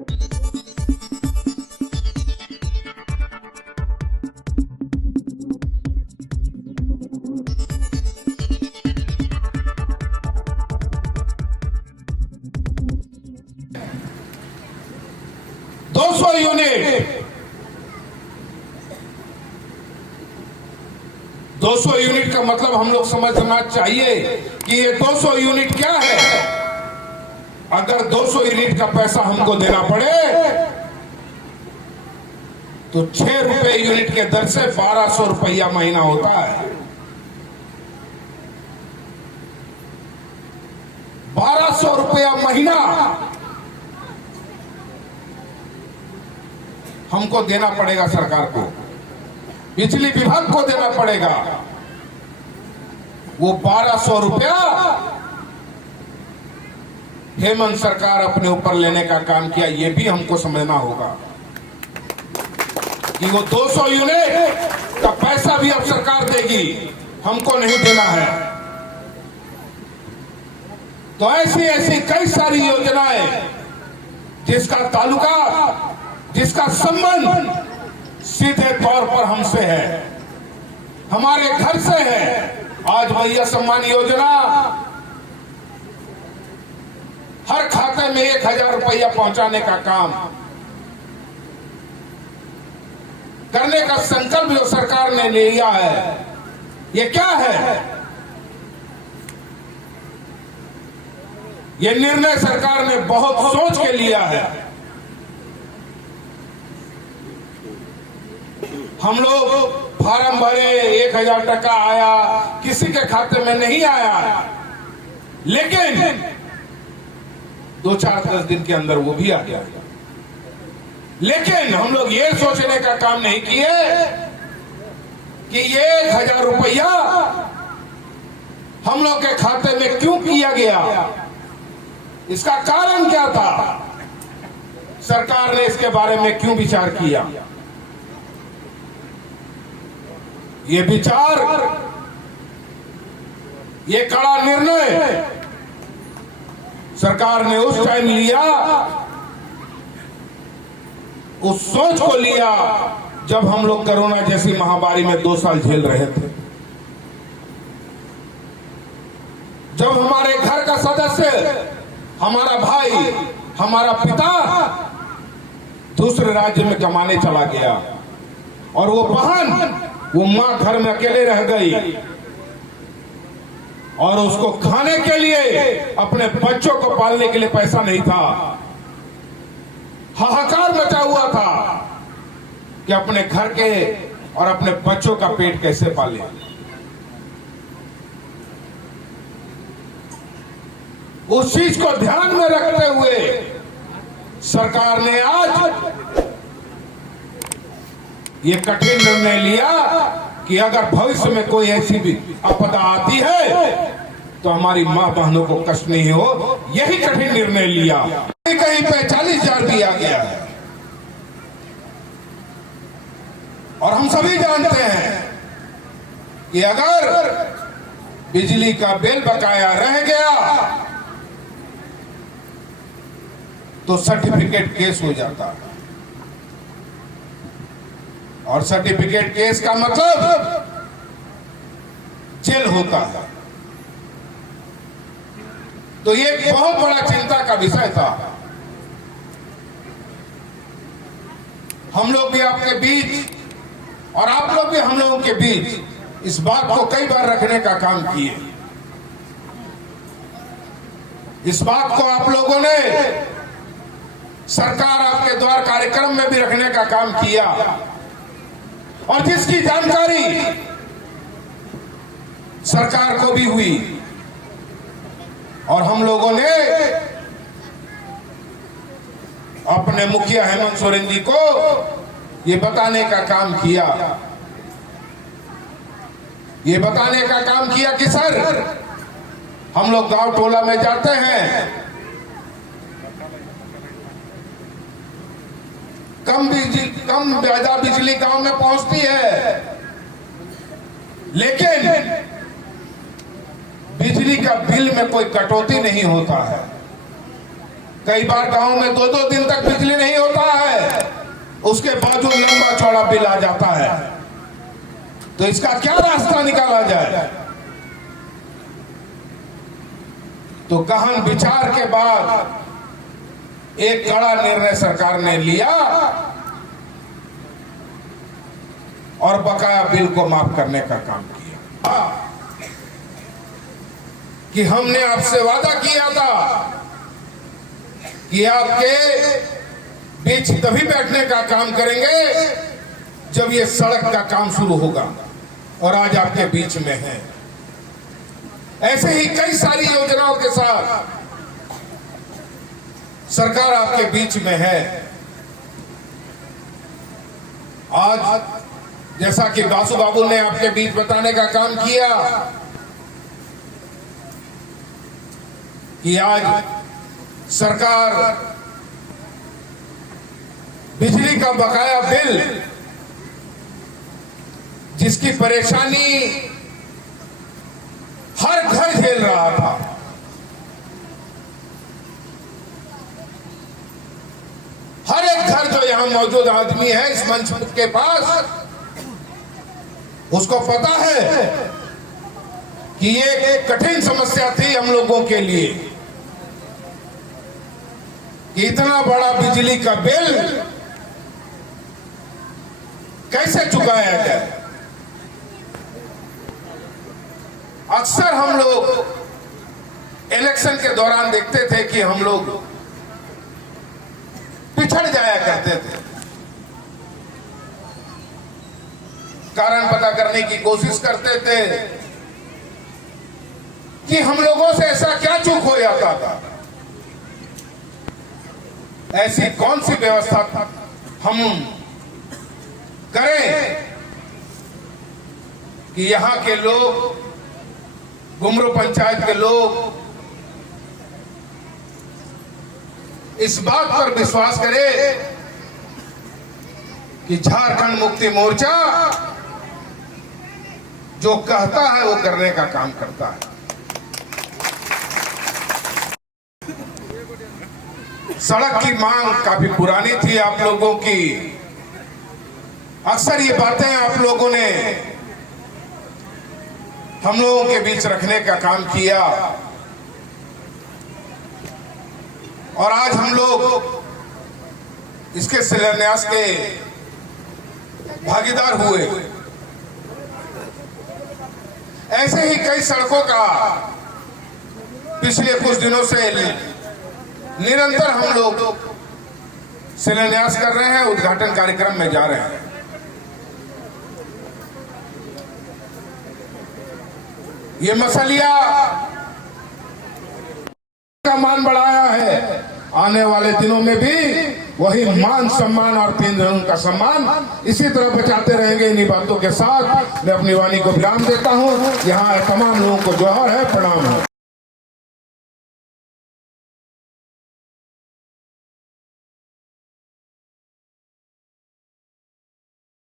200 unit का मतलब हम लोग समझना चाहिए कि ये 200 यूनिट क्या है। अगर 200 यूनिट का पैसा हमको देना पड़े तो 6 रुपए यूनिट के दर से 1200 रुपया महीना होता है। 1200 रुपया महीना हमको देना पड़ेगा, सरकार को, बिजली विभाग को देना पड़ेगा। वो 1200 रुपया हेमंत सरकार अपने ऊपर लेने का काम किया, ये भी हमको समझना होगा कि वो 200 यूनिट का पैसा भी अब सरकार देगी, हमको नहीं देना है। तो ऐसी ऐसी कई सारी योजनाएं जिसका ताल्लुका, जिसका संबंध सीधे तौर पर हमसे है, हमारे घर से है। आज भैया सम्मान योजना हर खाते में 1000 रुपया पहुंचाने का काम करने का संकल्प जो सरकार ने लिया है, ये क्या है? ये निर्णय सरकार ने बहुत सोच के लिया है। हम लोग फार्म भरे, 1000 टका आया, किसी के खाते में नहीं आया, लेकिन 2-4-10 दिन के अंदर वो भी आ गया। लेकिन हम लोग ये सोचने का काम नहीं किए कि ये 1000 रुपया हम लोग के खाते में क्यों किया गया, इसका कारण क्या था, सरकार ने इसके बारे में क्यों विचार किया। ये विचार, ये कड़ा निर्णय सरकार ने उस टाइम लिया, उस सोच को लिया जब हम लोग कोरोना जैसी महामारी में 2 साल झेल रहे थे। जब हमारे घर का सदस्य, हमारा भाई, हमारा पिता दूसरे राज्य में कमाने चला गया और वो बहन, वो मां घर में अकेले रह गई और उसको खाने के लिए, अपने बच्चों को पालने के लिए पैसा नहीं था। हाहाकार मचा हुआ था कि अपने घर के और अपने बच्चों का पेट कैसे पाले। उस चीज को ध्यान में रखते हुए सरकार ने आज ये कठिन निर्णय लिया कि अगर भविष्य में कोई ऐसी भी आपदा आती है तो हमारी मां बहनों को कष्ट नहीं हो, यही कठिन निर्णय लिया। कहीं पे 40,000 भी आ गया है और हम सभी जानते हैं कि अगर बिजली का बिल बकाया रह गया तो सर्टिफिकेट केस हो जाता है, और सर्टिफिकेट केस का मतलब जेल होता है। तो ये एक बहुत बड़ा चिंता का विषय था। हम लोग भी आपके बीच और आप लोग भी हम लोगों के बीच इस बात को कई बार रखने का काम किए। इस बात को आप लोगों ने सरकार आपके द्वार कार्यक्रम में भी रखने का काम किया, और जिसकी जानकारी सरकार को भी हुई, और हम लोगों ने अपने मुखिया हेमंत सोरेन जी को ये बताने का काम किया, ये बताने का काम किया कि सर, हम लोग गांव टोला में जाते हैं, कम ज्यादा बिजली गांव में पहुंचती है, लेकिन बिजली का बिल में कोई कटौती नहीं होता है। कई बार गांव में 2-2 दिन तक बिजली उसके बाजू लंबा चौड़ा बिल आ जाता है। तो इसका क्या रास्ता निकाला जाए? तो गहन विचार के बाद एक कड़ा निर्णय सरकार ने लिया और बकाया बिल को माफ करने का काम किया। कि हमने आपसे वादा किया था कि आपके बीच तभी बैठने का काम करेंगे जब ये सड़क का काम शुरू होगा, और आज आपके बीच में है। ऐसे ही कई सारी योजनाओं के साथ सरकार आपके बीच में है। आज जैसा कि बासु बाबू ने आपके बीच बताने का काम किया कि आज सरकार बिजली का बकाया बिल, जिसकी परेशानी हर घर झेल रहा था, हर एक घर जो यहां मौजूद आदमी है इस मंच के पास, उसको पता है कि ये एक कठिन समस्या थी हम लोगों के लिए कि इतना बड़ा बिजली का बिल कैसे चुकाया जाए। अक्सर हम लोग इलेक्शन के दौरान देखते थे कि हम लोग पिछड़ जाया करते थे। कारण पता करने की कोशिश करते थे कि हम लोगों से ऐसा क्या चूक हो जाता था, ऐसी कौन सी व्यवस्था हम करें कि यहां के लोग, गुमरू पंचायत के लोग इस बात पर विश्वास करें कि झारखंड मुक्ति मोर्चा जो कहता है वो करने का काम करता है। सड़क की मांग काफी पुरानी थी आप लोगों की। अक्सर ये बातें आप लोगों ने हम लोगों के बीच रखने का काम किया, और आज हम लोग इसके शिलान्यास के भागीदार हुए। ऐसे ही कई सड़कों का पिछले कुछ दिनों से निरंतर हम लोग शिलान्यास कर रहे हैं, उद्घाटन कार्यक्रम में जा रहे हैं। ये मसलिया का मान बढ़ाया है। आने वाले दिनों में भी वही मान सम्मान और केंद्र का सम्मान इसी तरह बचाते रहेंगे। इन्हीं बातों के साथ मैं अपनी वाणी को विराम देता हूं। यहाँ तमाम लोगों को जोहर है, प्रणाम है।